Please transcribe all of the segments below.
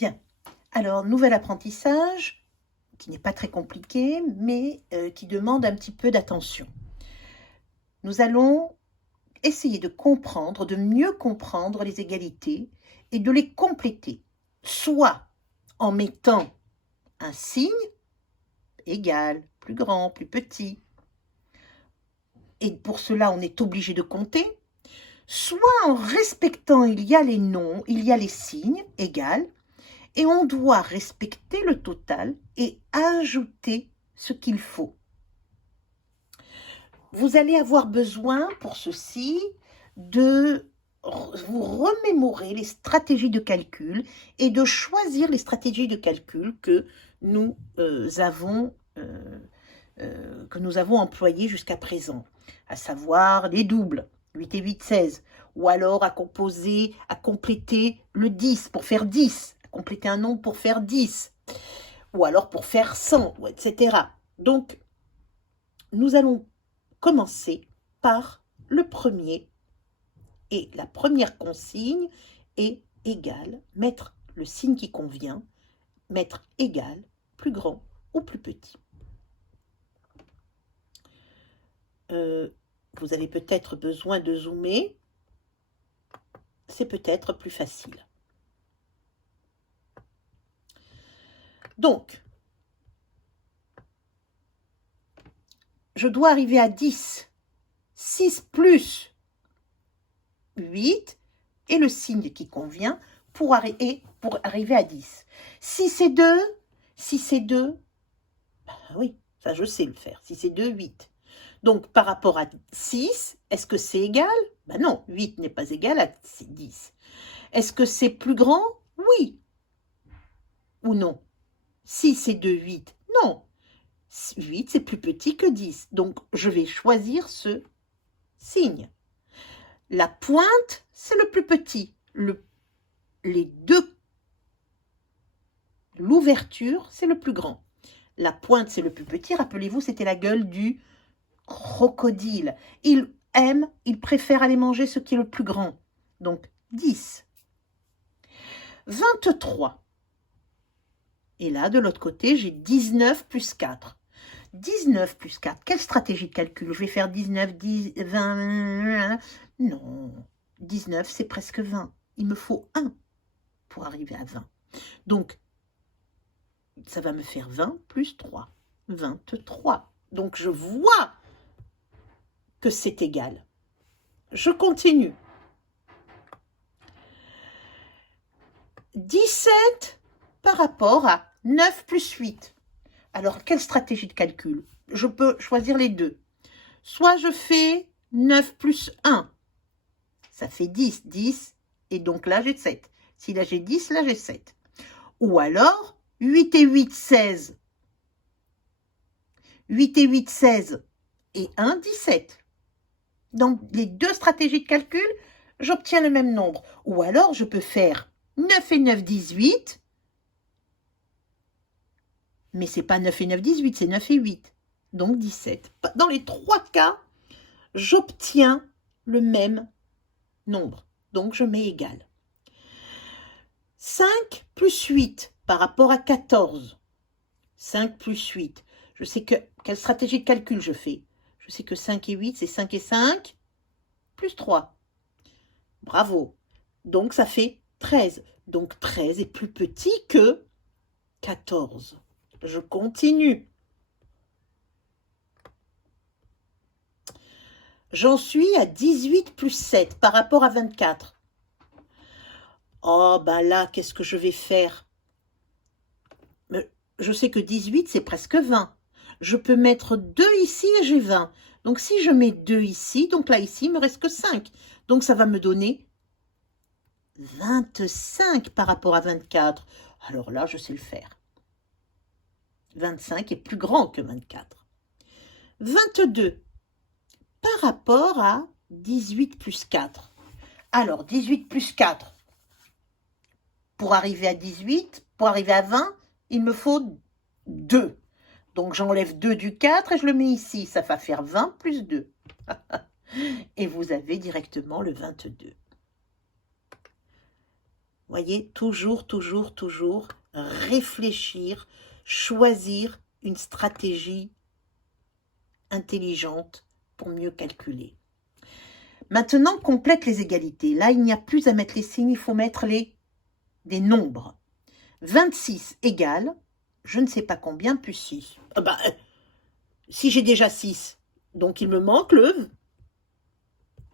Bien. Alors, nouvel apprentissage qui n'est pas très compliqué, mais qui demande un petit peu d'attention. Nous allons essayer de comprendre, de mieux comprendre les égalités et de les compléter, soit en mettant un signe égal, plus grand, plus petit, et pour cela on est obligé de compter, soit en respectant, il y a les noms, il y a les signes égal, et on doit respecter le total et ajouter ce qu'il faut. Vous allez avoir besoin pour ceci de vous remémorer les stratégies de calcul et de choisir les stratégies de calcul que nous avons employées jusqu'à présent, à savoir les doubles, 8 et 8, 16, ou alors à composer, à compléter le 10 pour faire 10, à compléter un nombre pour faire 10, ou alors pour faire 100, etc. Donc, nous allons commencer par le premier. Et la première consigne est égal, mettre le signe qui convient, mettre égal, plus grand ou plus petit. Vous avez peut-être besoin de zoomer, c'est peut-être plus facile. Donc, je dois arriver à 10. 6 plus 8 et le signe qui convient pour arriver à 10. Si c'est 2, ben oui, ça je sais le faire. Si c'est 2, 8. Donc par rapport à 6, est-ce que c'est égal? Ben non, 8 n'est pas égal à 10. Est-ce que c'est plus grand? Oui. Ou non? 6 et 2, 8. Non. 8, c'est plus petit que 10. Donc je vais choisir ce signe. La pointe, c'est le plus petit. Les deux, l'ouverture, c'est le plus grand. La pointe, c'est le plus petit. Rappelez-vous, c'était la gueule du crocodile. Il préfère aller manger ce qui est le plus grand. Donc, 10. 23. Et là, de l'autre côté, j'ai 19 plus 4. 19 plus 4, quelle stratégie de calcul? Je vais faire 19, 10, 20... Non, 19, c'est presque 20. Il me faut 1 pour arriver à 20. Donc, ça va me faire 20 plus 3. 23. Donc, je vois que c'est égal. Je continue. 17 par rapport à 9 plus 8. Alors, quelle stratégie de calcul? Je peux choisir les deux. Soit je fais 9 plus 1. Ça fait 10. 10. Et donc là, j'ai 7. Si là, j'ai 10, là, j'ai 7. Ou alors, 8 et 8, 16. 8 et 8, 16. Et 1, 17. Donc, les deux stratégies de calcul, j'obtiens le même nombre. Ou alors, je peux faire 9 et 9, 18. Mais ce n'est pas 9 et 9, 18, c'est 9 et 8. Donc 17. Dans les trois cas, j'obtiens le même nombre. Donc, je mets égal. 5 plus 8 par rapport à 14. 5 plus 8. Je sais que, quelle stratégie de calcul je fais? Je sais que 5 et 8, c'est 5 et 5, plus 3. Bravo. Donc, ça fait 13. Donc, 13 est plus petit que 14. Je continue. J'en suis à 18 plus 7 par rapport à 24. Oh, ben là, qu'est-ce que je vais faire? Je sais que 18, c'est presque 20. Je peux mettre 2 ici et j'ai 20. Donc, si je mets 2 ici, donc là, ici, il me reste que 5. Donc, ça va me donner 25 par rapport à 24. Alors là, je sais le faire. 25 est plus grand que 24. 22 par rapport à 18 plus 4. Alors, 18 plus 4. Pour arriver à 18, pour arriver à 20, il me faut 2. Donc, j'enlève 2 du 4 et je le mets ici. Ça va faire 20 plus 2. Et vous avez directement le 22. Voyez, toujours, toujours, toujours réfléchir, choisir une stratégie intelligente pour mieux calculer. Maintenant, complète les égalités. Là, il n'y a plus à mettre les signes, il faut mettre des nombres. 26 égale, je ne sais pas combien, plus 6. Ah bah, si j'ai déjà 6, donc il me manque le...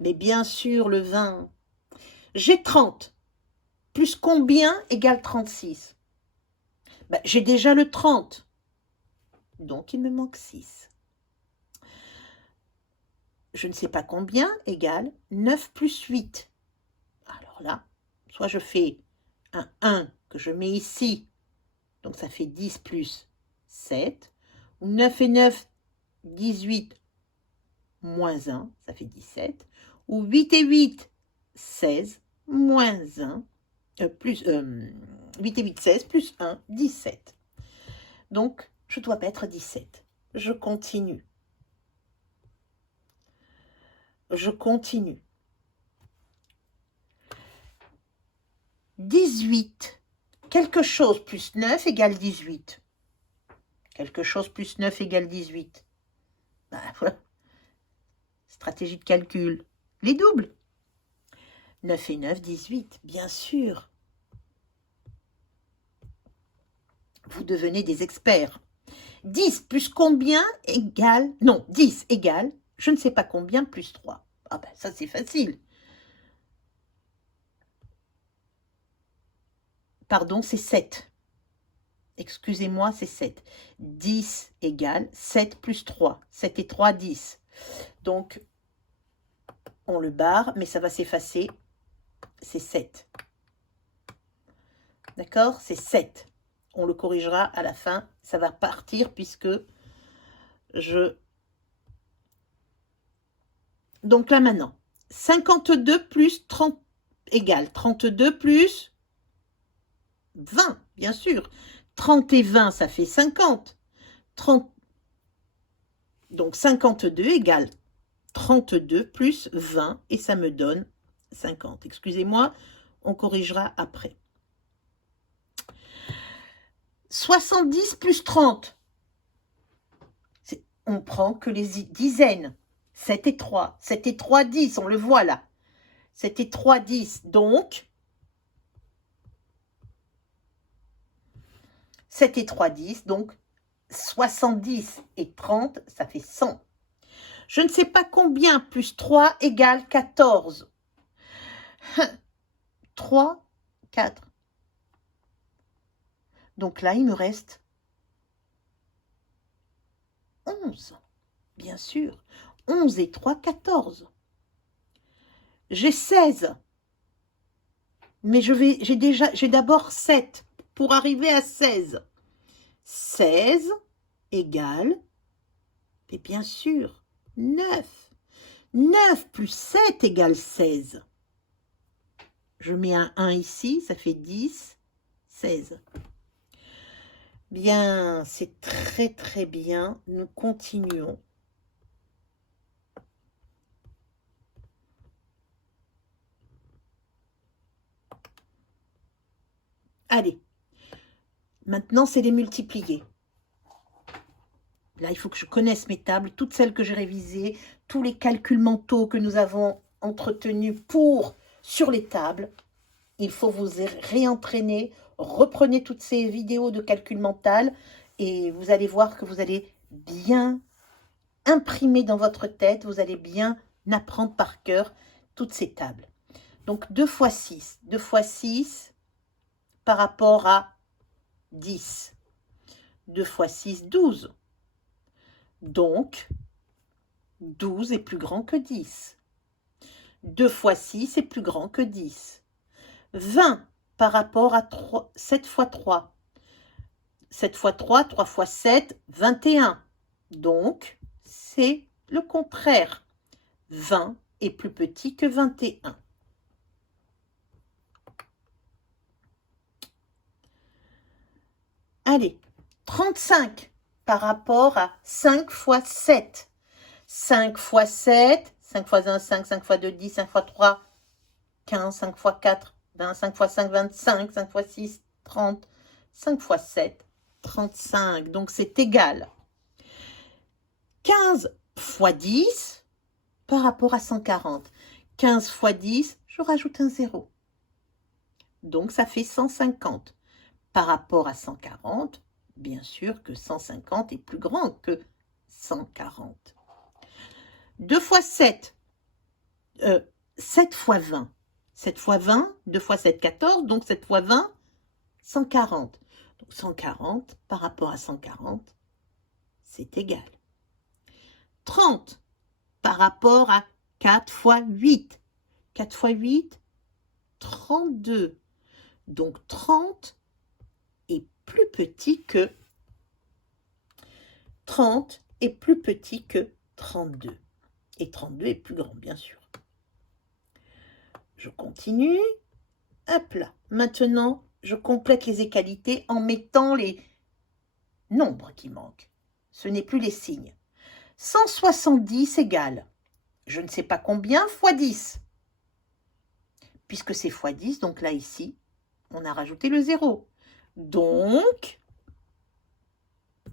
Mais bien sûr, le 20. J'ai 30. Plus combien égale 36? Bah, j'ai déjà le 30. Donc, il me manque 6. Je ne sais pas combien égale 9 plus 8. Alors là, soit je fais un 1 que je mets ici, donc ça fait 10 plus 7, ou 9 et 9, 18, moins 1, ça fait 17, ou 8 et 8, 16, moins 1, 8 et 8, 16, plus 1, 17. Donc, je dois mettre 17. Je continue. Je continue. 18. Quelque chose plus 9 égale 18. Quelque chose plus 9 égale 18. Ben, voilà. Stratégie de calcul. Les doubles. 9 et 9, 18, bien sûr. Vous devenez des experts. 10 plus combien égale... Non, 10 égale, je ne sais pas combien, plus 3. Ah ben, ça c'est facile. Pardon, c'est 7. Excusez-moi, c'est 7. 10 égale 7 plus 3. 7 et 3, 10. Donc, on le barre, mais ça va s'effacer. C'est 7. D'accord? C'est 7. On le corrigera à la fin. Ça va partir puisque je... Donc là maintenant, 52 plus 30 égale 32 plus 20, bien sûr. 30 et 20, ça fait 50. 30... Donc 52 égale 32 plus 20 et ça me donne 50. Excusez-moi, on corrigera après. 70 plus 30. On prend que les dizaines. 7 et 3. 7 et 3, 10. On le voit là. 7 et 3, 10. Donc, 7 et 3, 10. Donc, 70 et 30, ça fait 100. Je ne sais pas combien plus 3 égale 14. 3, 4. Donc là, il me reste 11. Bien sûr. 11 et 3, 14. J'ai 16. Mais j'ai d'abord 7 pour arriver à 16. 16 égale, et bien sûr, 9. 9 plus 7 égale 16. Je mets un 1 ici, ça fait 10, 16. Bien, c'est très très bien. Nous continuons. Allez, maintenant c'est les multiplier. Là, il faut que je connaisse mes tables, toutes celles que j'ai révisées, tous les calculs mentaux que nous avons entretenus sur les tables. Il faut vous réentraîner. Reprenez toutes ces vidéos de calcul mental et vous allez voir que vous allez bien imprimer dans votre tête, vous allez bien apprendre par cœur toutes ces tables. Donc 2 fois 6. 2 fois 6 par rapport à 10. 2 fois 6, 12. Donc, 12 est plus grand que 10. 2 fois 6 est plus grand que 10. 20 par rapport à 7 fois 3. 7 fois 3, 3 fois 7, 21. Donc, c'est le contraire. 20 est plus petit que 21. Allez, 35 par rapport à 5 fois 7. 5 fois 7, 5 fois 1, 5, 5 fois 2, 10, 5 fois 3, 15, 5 fois 4, 20, 5 x 5, 25, 5 x 6, 30, 5 x 7, 35. Donc, c'est égal. 15 x 10 par rapport à 140. 15 x 10, je rajoute un 0. Donc, ça fait 150. Par rapport à 140, bien sûr que 150 est plus grand que 140. 2 x 7, 7 x 20. 7 x 20, 2 x 7, 14, donc 7 x 20, 140. Donc 140 par rapport à 140, c'est égal. 30 par rapport à 4 x 8. 4 x 8, 32. Donc 30 est plus petit que 30 est plus petit que 32. Et 32 est plus grand, bien sûr. Je continue. Hop là. Maintenant, je complète les égalités en mettant les nombres qui manquent. Ce n'est plus les signes. 170 égale, je ne sais pas combien, fois 10. Puisque c'est fois 10, donc là, ici, on a rajouté le 0. Donc,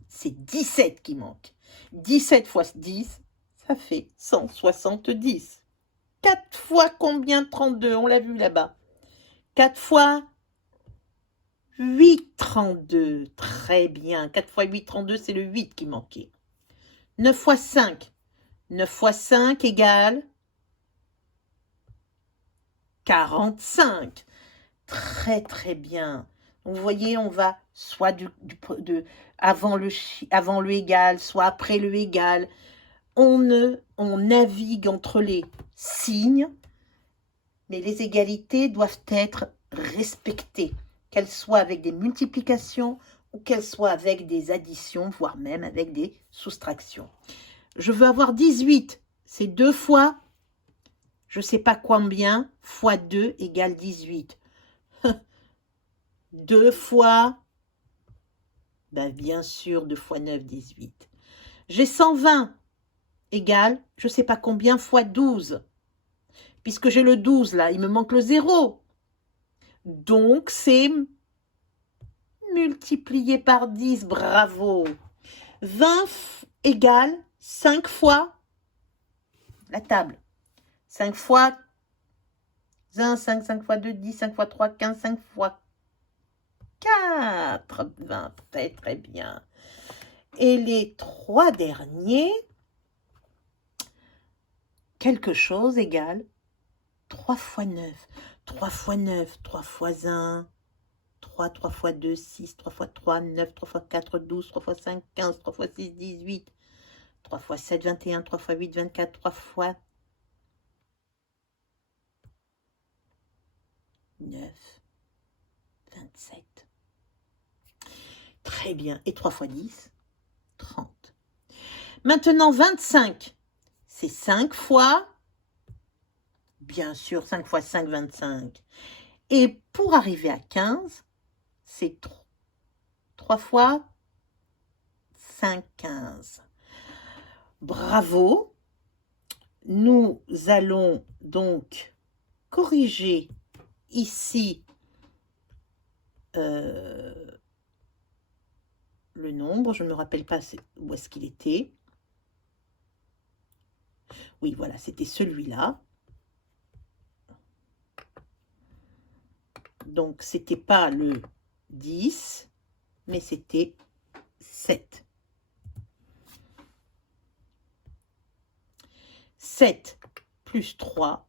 c'est 17 qui manque. 17 fois 10, ça fait 170. 4 fois combien? 32, on l'a vu là-bas. 4 fois 8, 32. Très bien. 4 fois 8, 32, c'est le 8 qui manquait. 9 fois 5. 9 fois 5 égale 45. Très, très bien. Donc, vous voyez, on va soit avant le égal, soit après le égal. On navigue entre les signes, mais les égalités doivent être respectées, qu'elles soient avec des multiplications ou qu'elles soient avec des additions, voire même avec des soustractions. Je veux avoir 18, c'est 2 fois, je ne sais pas combien, fois 2 égale 18. 2 fois, ben bien sûr, 2 fois 9, 18. J'ai 120 égale, je ne sais pas combien, fois 12. Puisque j'ai le 12 là, il me manque le 0. Donc, c'est multiplié par 10, bravo. 20 égale 5 fois la table. 5 fois 1, 5, 5 fois 2, 10, 5 fois 3, 15, 5 fois 4, 20, très très bien. Et les 3 derniers, quelque chose égale 3 fois 9. 3 fois 9, 3 fois 1, 3, 3 fois 2, 6, 3 fois 3, 9, 3 fois 4, 12, 3 fois 5, 15, 3 fois 6, 18, 3 fois 7, 21, 3 fois 8, 24, 3 fois 9, 27. Très bien. Et 3 fois 10, 30. Maintenant, 25, c'est 5 fois, bien sûr, 5 fois 5, 25. Et pour arriver à 15, c'est 3 fois 5, 15. Bravo. Nous allons donc corriger ici le nombre. Je ne me rappelle pas où est-ce qu'il était. Oui, voilà, c'était celui-là. Donc, c'était pas le 10, mais c'était 7. 7 plus 3,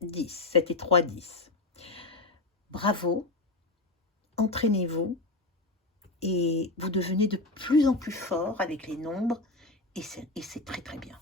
10. 7 et 3, 10. Bravo, entraînez-vous et vous devenez de plus en plus fort avec les nombres et c'est très très bien.